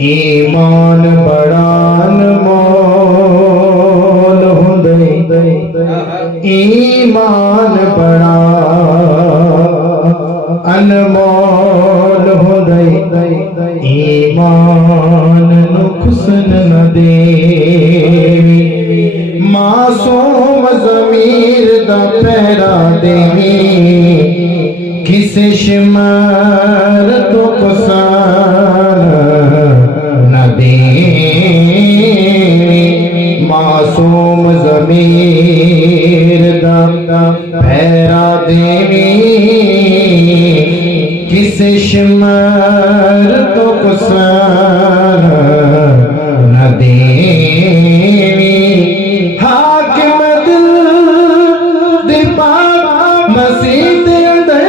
ईमान बड़ा अनमोल हुंदे, ईमान बड़ा अनमोल हुंदे, ईमान नुकसान न देवी, मासूम ज़मीर दा पहरा देवी, किसे शिमर तो कुसान न देवी, मासूम ज़मीर दा पहरा देवी, किसे शिमर तो कुसान न देवी, हाकिम दिल दे पाक मसीद अंदर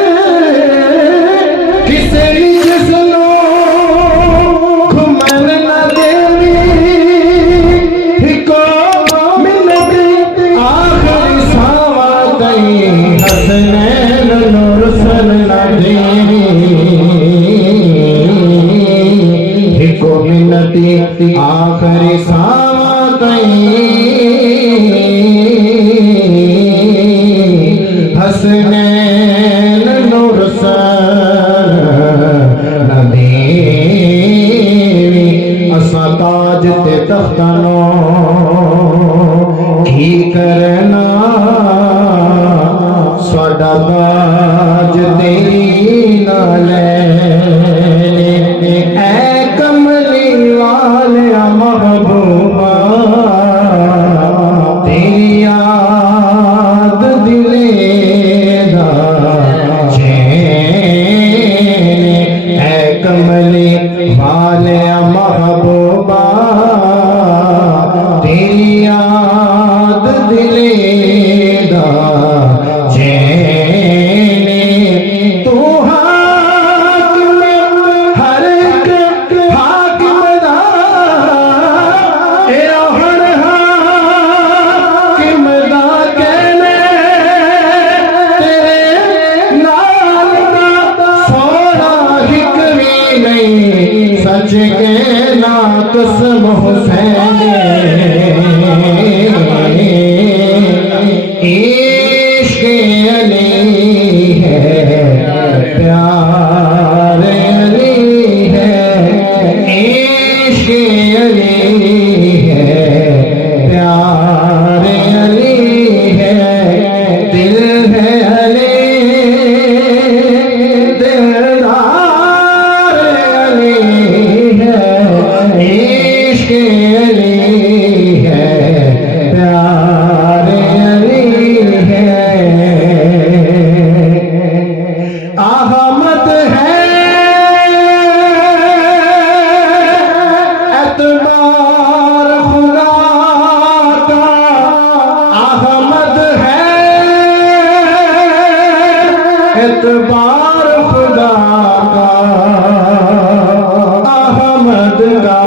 किसे जिसनो घुमन न देवी, हिको मिन्नत आखिरी सावा तई हसनैन नुरसल न देवी, हिको मिन्नत आखिरी सावा तई हसनैन नुरसल न देवी, असा ताज ते तख्तनो की करना, साडा ताज तेरी नाल ऐ कमली वालिया महबूबा, तेरी याद दिले दा चैन, ऐ कमली वालिया महबूबा, तेरी याद दिले दा चैन, तू हाकिम हर एक हाकिम दा ए रोहन हाकिम दा कहने, तेरे नाल दा सोना हिक भी नहीं, सच कहना कसम हुसैन, इश्क अली है प्यार अली है, इश्क अली है प्यार अली है, दिल है अली दिलदार अली है, इश्क अली है प्यार अली है, अहमद है एतबार खुदा का, अहमद है एतबार खुदा का, अहमद का